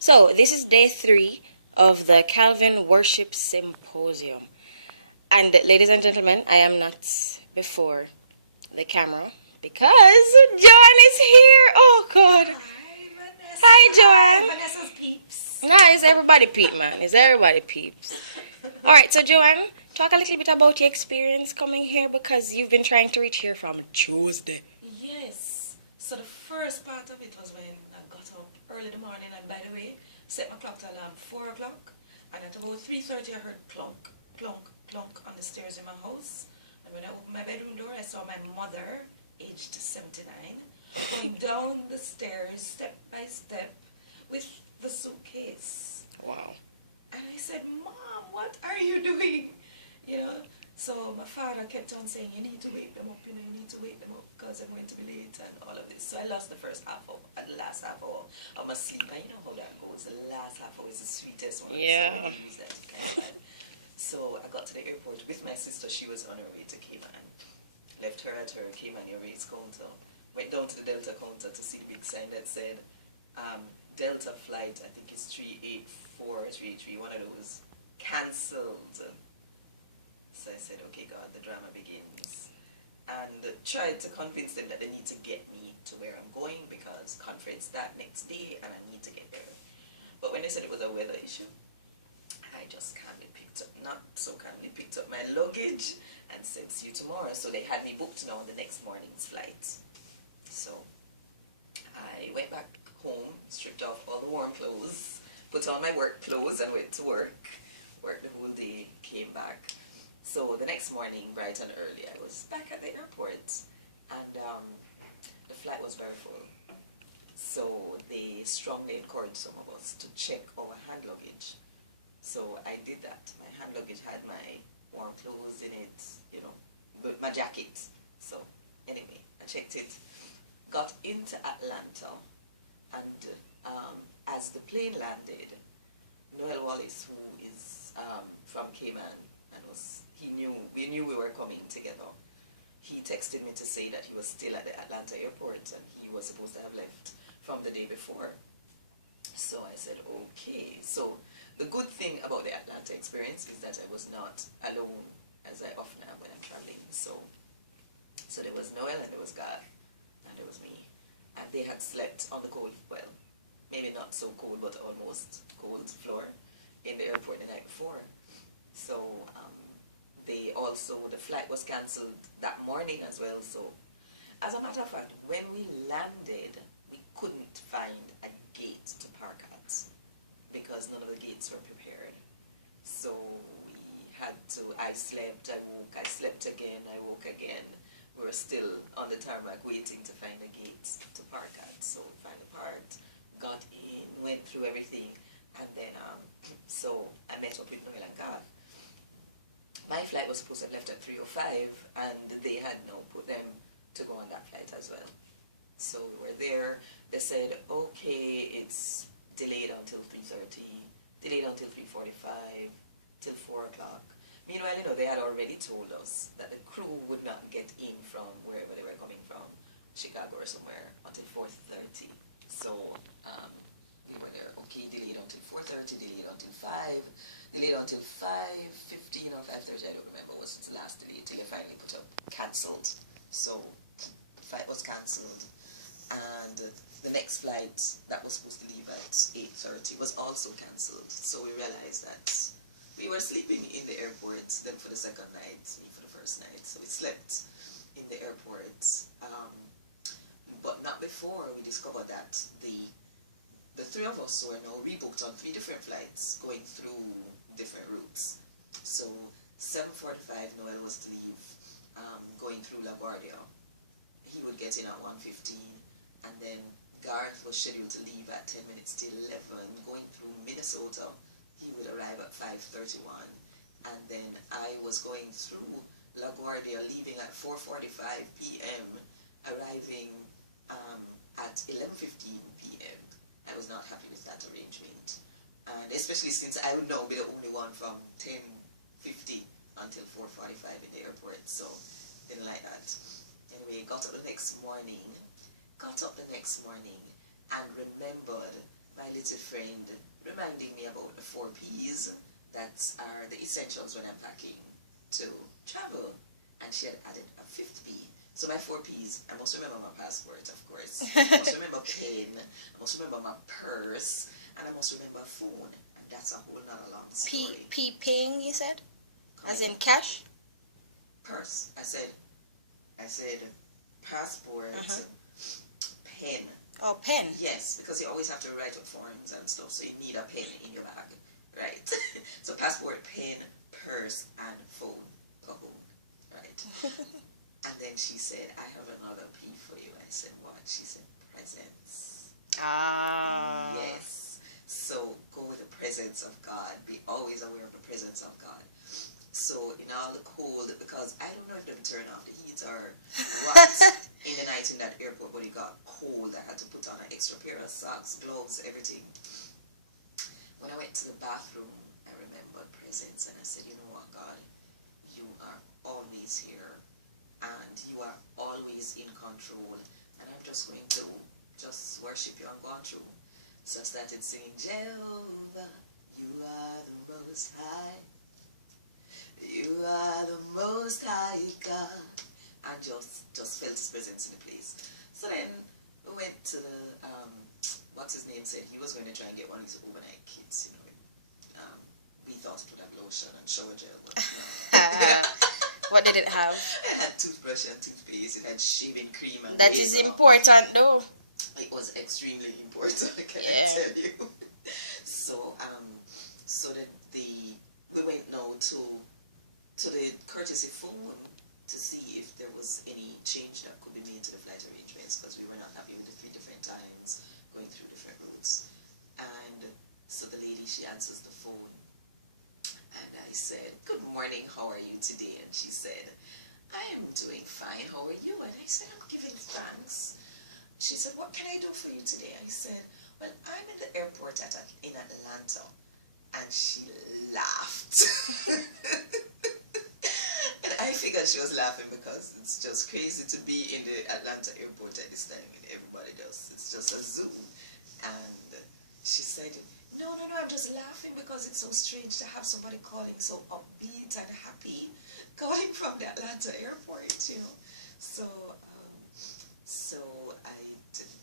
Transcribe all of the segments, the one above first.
So, this is day 3 of the Calvin Worship Symposium. And, ladies and gentlemen, I am not before the camera because Joanne is here. Oh, God. Hi, Vanessa. Hi, Joanne. Hi, Vanessa's peeps. No, it's everybody peep, man. It's everybody peeps. All right, so, Joanne, talk a little bit about your experience coming here because you've been trying to reach here from Tuesday. Yes. So the first part of it was when I got up early in the morning, and by the way, set my clock to alarm 4 o'clock, and at about 3:30 I heard clunk, clunk, clunk on the stairs in my house. And when I opened my bedroom door, I saw my mother, aged 79, going down the stairs step by step with the suitcase. Wow. And I said, Mom, what are you doing? You know, so my father kept on saying, you need to wake them up, you need to wake them up because I'm going to be late and all of this. So I lost the last half hour of my sleep. And you know how that goes. The last half hour is the sweetest one. Yeah. So I got to the airport with my sister. She was on her way to Cayman. Left her at her Cayman Airways counter. Went down to the Delta counter to see the big sign that said, Delta flight, I think it's 384 or 383, one of those, cancelled. So I said, okay, God, the drama begins. And tried to convince them that they need to get me to where I'm going because conference that next day and I need to get there. But when they said it was a weather issue, I just not so kindly picked up my luggage and said, see you tomorrow. So they had me booked now on the next morning's flight. So I went back home, stripped off all the warm clothes, put on my work clothes and went to work. Worked the whole day, came back. So the next morning, bright and early, I was back at the airport, and the flight was very full. So they strongly encouraged some of us to check our hand luggage. So I did that. My hand luggage had my warm clothes in it, you know, but my jacket. So anyway, I checked it, got into Atlanta, and as the plane landed, Noel Wallace, who is from Cayman, and we knew we were coming together. He texted me to say that he was still at the Atlanta airport and he was supposed to have left from the day before. So I said, okay. So the good thing about the Atlanta experience is that I was not alone, as I often am when I'm traveling. So there was Noel and there was God and there was me. And they had slept on the cold, well, maybe not so cold, but almost cold floor in the airport the night before. So the flight was cancelled that morning as well. So as a matter of fact, when we landed, we couldn't find a gate to park at because none of the gates were prepared. So I slept, I woke, I slept again, I woke again. We were still on the tarmac waiting to find a gate to park at. So finally parked, got in, went through everything, and then so I met up with Noel and God. My flight was supposed to have left at 3:05, and they had now put them to go on that flight as well. So we were there. They said, okay, it's delayed until 3:30, delayed until 3:45, till 4 o'clock. Meanwhile, you know, they had already told us that the crew would not get in from wherever they were coming from, Chicago or somewhere, until 4:30. So we were there, okay, delayed until 4:30, delayed until 5, delayed until 5:15 or 5:30, I don't remember, was the last delay, till they finally put up cancelled. So the flight was cancelled, and the next flight that was supposed to leave at 8:30 was also cancelled. So we realized that we were sleeping in the airport then for the second night, me for the first night. So we slept in the airport, but not before we discovered that the three of us were now rebooked on 3 different flights going through different routes. So 7:45 Noel was to leave, going through LaGuardia. He would get in at 1:15, and then Garth was scheduled to leave at 10 minutes till 11, going through Minnesota. He would arrive at 5:31, and then I was going through LaGuardia, leaving at 4:45 p.m., arriving at 11:15 p.m. I was not happy with that arrangement, and especially since I would now be the only one from 10:50 until 4:45 in the airport, so didn't like that. Anyway, got up the next morning and remembered my my little friend reminding me about the 4 P's that are the essentials when I'm packing to travel. And she had added a 5th P. So my 4 P's, I must remember my passport, of course. I must remember pen. I must remember my purse. And I must remember phone. And that's a whole nother long story. Paying, you said? As in cash? Purse. I said passport, pen. Oh, pen. Yes, because you always have to write up forms and stuff, so you need a pen in your bag, right? So passport, pen, purse, and phone. Right? And then she said, I have another P for you. I said, what? She said, presents. Ah. Yes. So go with the presence of God. Be always aware of the presence of God. So in all the cold, because I don't know if they turn off the heat or what in the night in that airport, but it got cold. I had to put on an extra pair of socks, gloves, everything. When I went to the bathroom, I remembered presence, and I said, you know what, God, you are always here, and you are always in control, and I'm just going to just worship you and go on through. So I started singing, Jehovah, you are the most high. You are the most high God. And just felt his presence in the place. So then we went to the, what's his name said, he was going to try and get one of his overnight kits, you know. We thought it would have lotion and shower gel, but What did it have? it had toothbrush and toothpaste, it had shaving cream and That is important though. It was extremely important, can I tell you. So, we went now to the courtesy phone to see if there was any change that could be made to the flight arrangements, because we were not happy with the 3 different times going through different routes. And so the lady, she answers the phone, and I said, good morning, how are you today? And she said, I am doing fine, how are you? And I said, I'm giving thanks. She said, what can I do for you today? I said, well, I'm at the airport in Atlanta. And she laughed. And I figured she was laughing because it's just crazy to be in the Atlanta airport at this time with everybody else. It's just a zoo. And she said, no, I'm just laughing because it's so strange to have somebody calling so upbeat and happy, calling from the Atlanta airport, you know. So I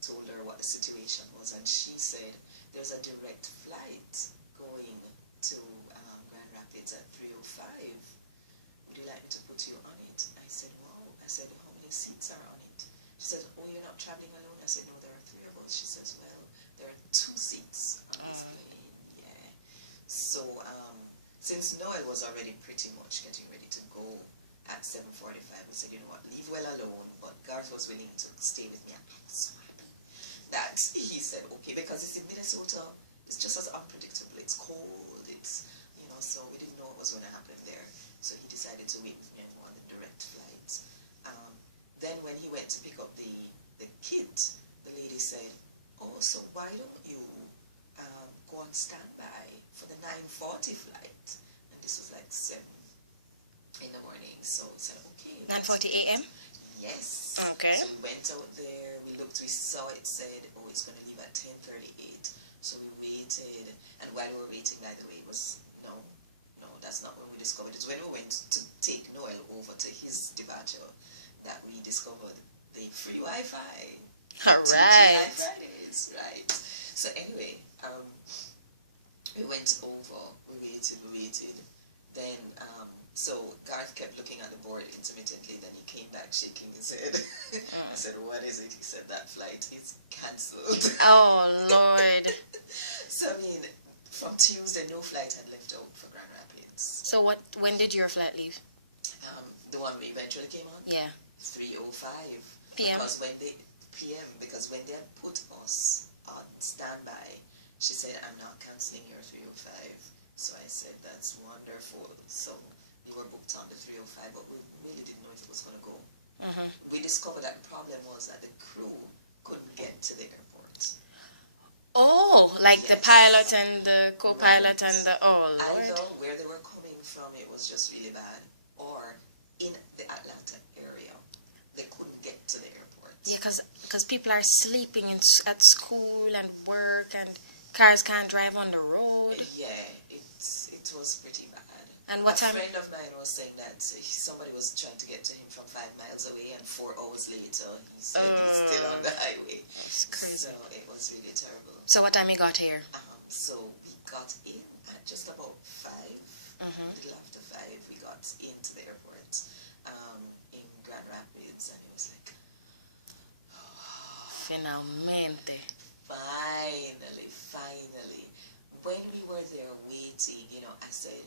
told her what the situation was, and she said, there's a direct flight going to Grand Rapids at 3:05. Would you like me to put you on it? I said, wow. I said, how many seats are on it? She said, oh, you're not traveling alone? I said, no, there are 3 of us. She says, well, there are 2 seats on this plane. Yeah. So since Noel was already pretty much getting ready to go at 7:45, I said, you know what, leave well alone. But Garth was willing to stay with me. I was so happy that he said, okay, because it's in Minnesota, it's just as unpredictable. It's cold, it's, you know, so we didn't know what was going to happen there. So he decided to wait with me and go on the direct flight. Then when he went to pick up the kit, the lady said, oh, so why don't you go on standby for the 9:40 flight? And this was like 7 in the morning. So we said, okay. 9:40 a.m.? Yes. Okay. So we went out there, we looked, we saw it said, oh, it's going to leave at 10:38. So we waited, and while we were waiting, by the way, it was, no, that's not when we discovered it. It's when we went to take Noel over to his departure that we discovered the free Wi-Fi. All right. Fridays, right. So anyway, we went over, we waited. Then, so Garth kept looking at the board intermittently, then he came back shaking his head. I said, what is it? He said, that flight is cancelled. Oh, Lord. So, I mean, from Tuesday, no flight had left out for Grand Rapids. So when did your flight leave? The one we eventually came on? Yeah. 3:05 p.m. Because when they had put us on standby, she said, I'm not cancelling your 3:05. So I said, that's wonderful. So we were booked on the 3:05, but we really didn't know if it was going to go. We discovered that the problem was that the crew couldn't get to the airport. Oh, like yes. The pilot and the co-pilot and the, oh, Lord. Either where they were coming from, it was just really bad, or in the Atlanta area, they couldn't get to the airport. Yeah, because people are sleeping at school and work and Cars can't drive on the road. Yeah, it was pretty bad. And what time? A friend of mine was saying that somebody was trying to get to him from 5 miles away, and 4 hours later, he said he's still on the highway. It's crazy. So it was really terrible. So what time you got here? So we got in at just about 5, a little after 5, we got into the airport in Grand Rapids, and it was like, Finalmente. Finally. When we were there waiting, I said,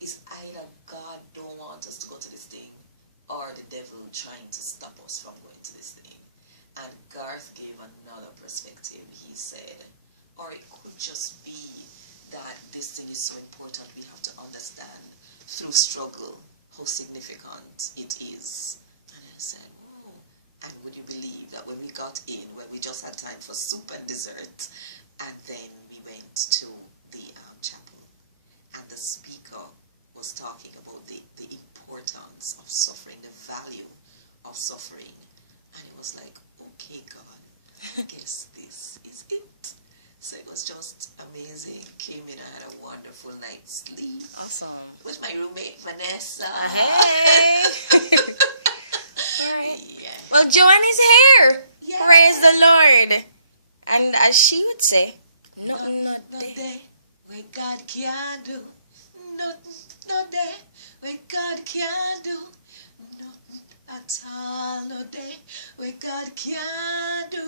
it's either God don't want us to go to this thing, or the devil trying to stop us from going to this thing. And Garth gave another perspective. He said, or it could just be that this thing is so important, we have to understand through struggle how significant it is. And I said, oh. And would you believe that when we got in, when we just had time for soup and dessert, and then we went to the chapel, and the speaker was talking about the importance of suffering, the value of suffering. And it was like, okay, God, I guess this is it. So it was just amazing. Came in, I had a wonderful night's sleep. Awesome. With my roommate, Vanessa. Hey! Alright. Yeah. Well, Joanne is here. Yeah. Praise the Lord. And as she would say, nothing No day where God can do. No day where God can do. Nothing at all. No day where God can do.